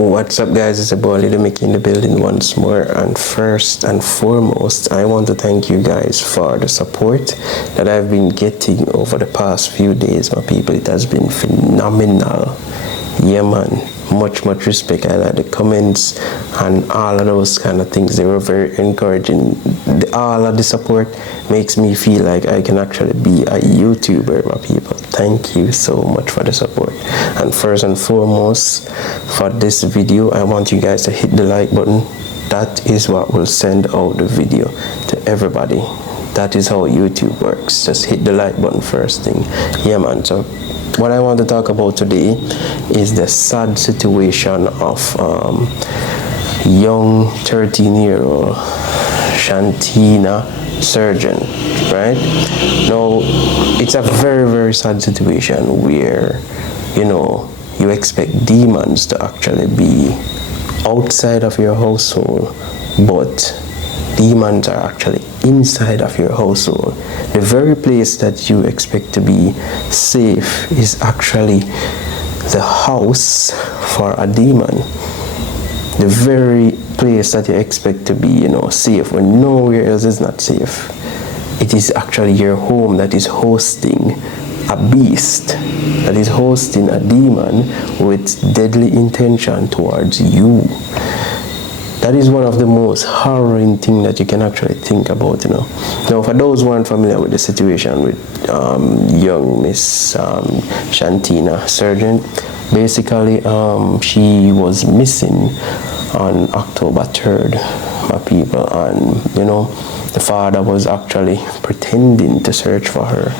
What's up, guys? It's a boy Little Mickey in the building once more, and first and foremost I want to thank you guys for the support that I've been getting over the past few days, my people. It has been phenomenal. Yeah, man, much respect. I like the comments and all of those kind of things. They were very encouraging. All of the support makes me feel like I can actually be a YouTuber, my people. Thank you so much for the support. And first and foremost, for this video, I want you guys to hit the like button. That is what will send out the video to everybody. That is how YouTube works. Just hit the like button first thing. Yeah, man. So what I want to talk about today is the sad situation of young 13-year-old Shantina surgeon, right? Now, it's a very sad situation where, you know, you expect demons to actually be outside of your household, but demons are actually inside of your household. The very place that you expect to be safe is actually the house for a demon. The very place that you expect to be, you know, safe when nowhere else is not safe. It is actually your home that is hosting a beast, that is hosting a demon with deadly intention towards you. That is one of the most harrowing things that you can actually think about, you know. Now, for those who aren't familiar with the situation with young Miss Shantina surgeon, basically she was missing on October 3rd, my people, and you know, the father was actually pretending to search for her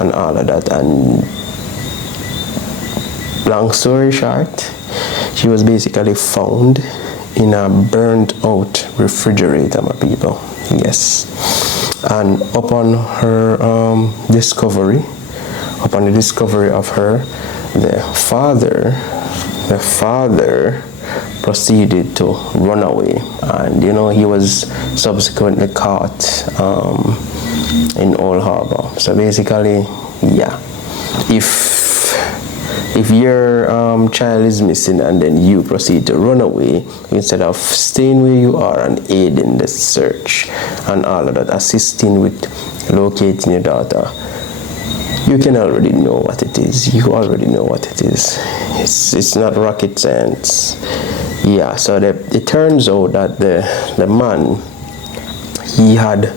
and all of that. And long story short, she was basically found in a burnt out refrigerator, my people. Yes. And upon her discovery of her, the father proceeded to run away, and you know, he was subsequently caught in Old Harbor. So basically, yeah, if your child is missing and then you proceed to run away, instead of staying where you are and aiding the search and all of that, assisting with locating your daughter, you can already know what it is. You already know what it is. It's not rocket science. Yeah, so it turns out that the man, he had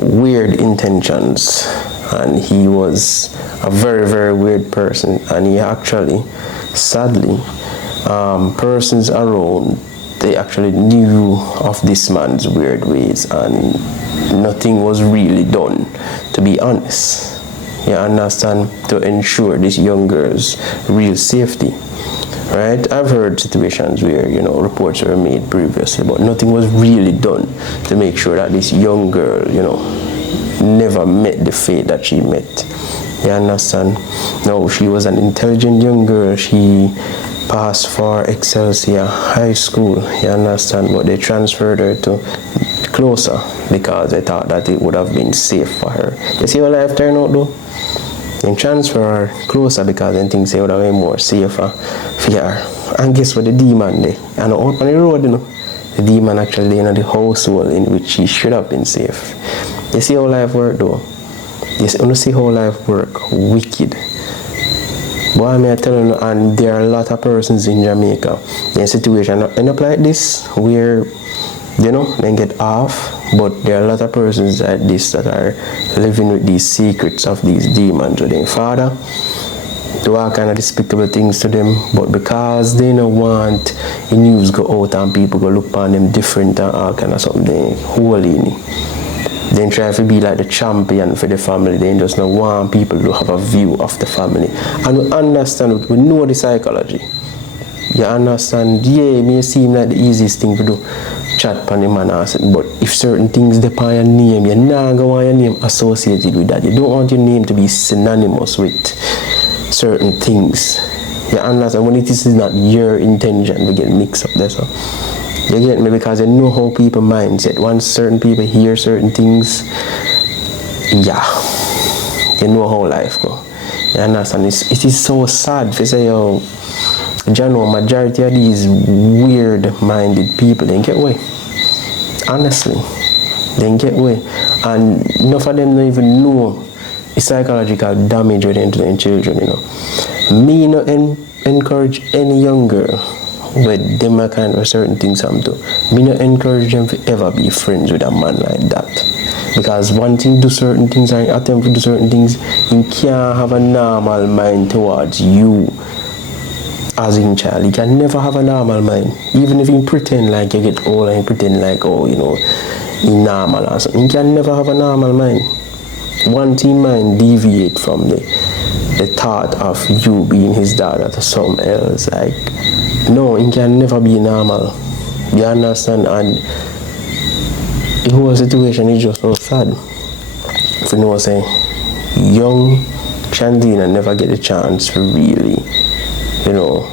weird intentions, and he was a very weird person, and he actually, sadly, persons around, they actually knew of this man's weird ways, and nothing was really done, to be honest. You understand? To ensure this young girl's real safety, right? I've heard situations where, you know, reports were made previously, but nothing was really done to make sure that this young girl, you know, never met the fate that she met. You understand? No, she was an intelligent young girl. She passed for Excelsior High School. You understand? But they transferred her to closer because they thought that it would have been safe for her. You see how life turned out though? They transfer her closer because they think it would have been more safer for her. And guess what? The demon there, and out on the road, you know, the demon actually in the household in which she should have been safe. You see how life work though? You see how life work? Wicked. Boy, I'm telling you, and there are a lot of persons in Jamaica in a situation end up like this where, you know, they get off, but there are a lot of persons like this that are living with these secrets of these demons with their father, do all kind of despicable things to them, but because they don't want the news go out and people go look upon them different and all kind of something, they holy. They try to be like the champion for the family. They just don't want people to have a view of the family. And we understand, we know the psychology. You understand? Yeah, it may seem like the easiest thing to do, chat on the man, but if certain things depend on your name, you're not going to want your name associated with that. You don't want your name to be synonymous with certain things. You understand? When it is not your intention to get mixed up there. So you get me? Because you know how people mindset. Once certain people hear certain things, yeah, you know how life go. You understand? It is so sad to say, oh, Jano, majority of these weird-minded people, they get away. Honestly, they get away. And enough of them don't even know the psychological damage within their children, you know. Me not encourage any young girl with them a kind of certain things I'm do. Me not encourage them to ever be friends with a man like that. Because one thing do certain things and attempt to do certain things, you can't have a normal mind towards you as in child. You can never have a normal mind. Even if you pretend like you get old and you pretend like, oh, you know, you're normal or something. You can never have a normal mind. One thing mind deviate from the thought of you being his daughter to something else. Like, no, it can never be normal. You understand? And the whole situation is just so sad. If you know what I'm saying, young Chantina never get a chance to really, you know,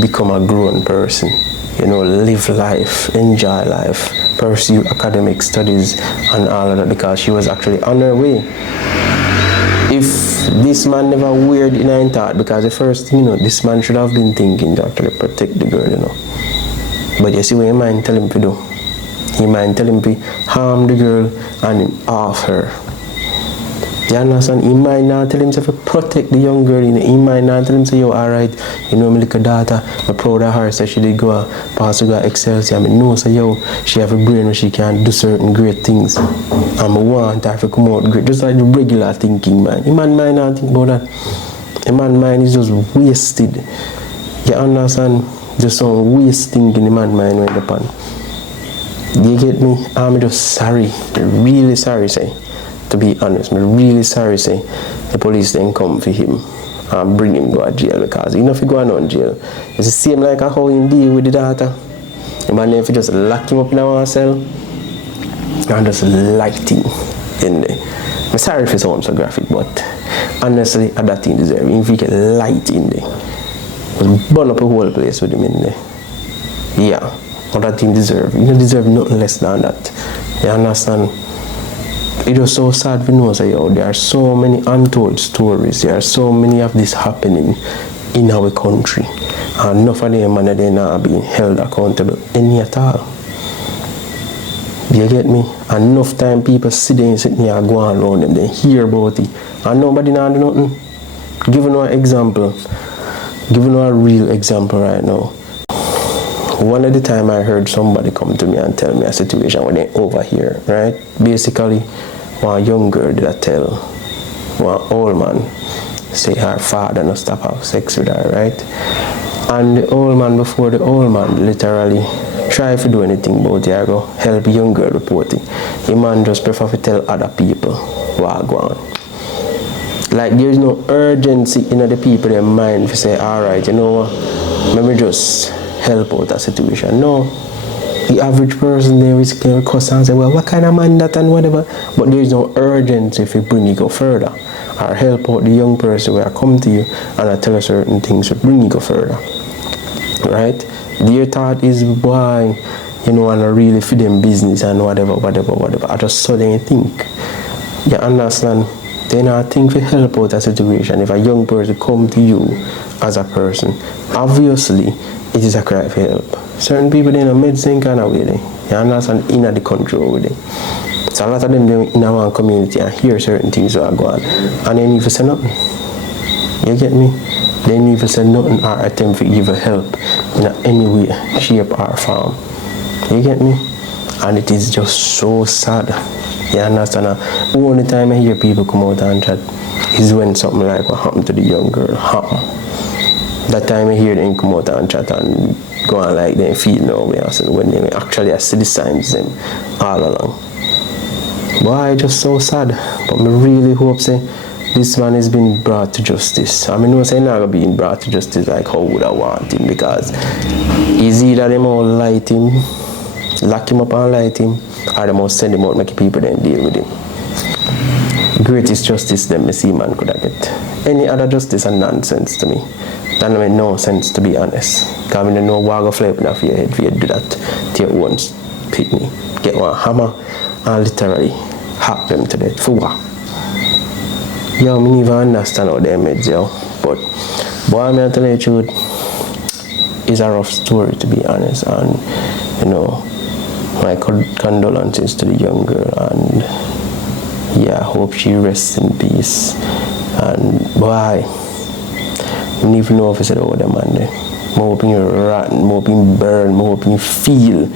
become a grown person. You know, live life, enjoy life, pursue academic studies and all of that, because she was actually on her way. If this man never weird in her thought, because the first thing, you know, this man should have been thinking to actually protect the girl, you know. But you see what your mind tell him to do? He might tell him to harm the girl and off her. You understand? He might not tell himself to protect the young girl. He might not tell him, say, yo, alright, you know, my little daughter, I'm proud of her, so she did go pass to go Excelsior. I know, say, yo, she have a brain where she can do certain great things. And I want her to come out great. Just like the regular thinking, man. The man might not think about that. The man mind is just wasted. You understand? Just some waste thinking the man mind went upon. You get me? I'm just sorry, really sorry, say, to be honest. I'm really sorry, say, the police then come for him and bring him go to jail, because you know if he go on jail, it's the same like how he deal with the daughter. The man if you just lock him up in our cell and just light him in there. I'm sorry if it sounds so graphic, but honestly, that thing deserve it. If you get light in there, just burn up a whole place with him in there. Yeah. What that thing deserve. You don't deserve nothing less than that. You understand? It was so sad to know that, yo, there are so many untold stories. There are so many of this happening in our country. And enough of them and they're not being held accountable any at all. You get me? And enough time people sitting here going around them, they hear about it. And nobody not do nothing. Giving you an example. Giving you a real example right now. One of the time I heard somebody come to me and tell me a situation when they over here, right? Basically, one young girl did I tell one old man, say her father no stop have sex with her, right? And the old man, before the old man literally try to do anything about it, I go help young girl report it. The man just prefer to tell other people what go on. Like there is no urgency in the people their mind to say, alright, you know what, let me just help out that situation. No, the average person there is going to cuss and say, well, what kind of man that and whatever. But there is no urgency if you bring it go further or help out the young person where I come to you and I tell you certain things to bring it go further. Right? Their thought is, why, you know, and I really feed them business and whatever. I just so they think. You understand? They not think to help out that situation. If a young person come to you as a person, obviously it is a cry for help. Certain people they know medicine kind of way they. You understand? In the country over there. So a lot of them in our community and hear certain things that are going on. And they need to say nothing. You get me? They need to say nothing or attempt to give help in any way, shape or form. You get me? And it is just so sad. You understand? The only time I hear people come out and chat is when something like what happened to the young girl happened. That time I hear them come out and chat and go on like they feel no way, when they actually I see the signs them all along. Boy, just so sad. But I really hope say this man is being brought to justice. I mean, no say not being brought to justice like how would I want him, because it's either them all light him, lock him up and light him, or them all send him out, make people then deal with him. Greatest justice them I see man could have get. Any other justice are nonsense to me. That don't make no sense, to be honest. Because I don't know why I go flip enough your head if you do that to your own picnic. Get one hammer and literally hack them to death. For what? Yo, I don't even understand how they made yo. But boy, I'm tell you the truth. is a rough story, to be honest, and you know, my condolences to the young girl, and yeah, I hope she rests in peace. And boy, I don't even know if I said over the man there. I'm hoping you rotten, I'm hoping you burn, I'm hoping you feel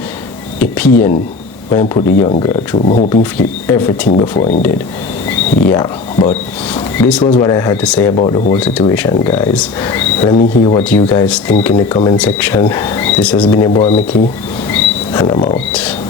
a pain when I put the young girl through. I'm hoping you feel everything before you did. Yeah, but this was what I had to say about the whole situation, guys. Let me hear what you guys think in the comment section. This has been your boy Mickey, and I'm out.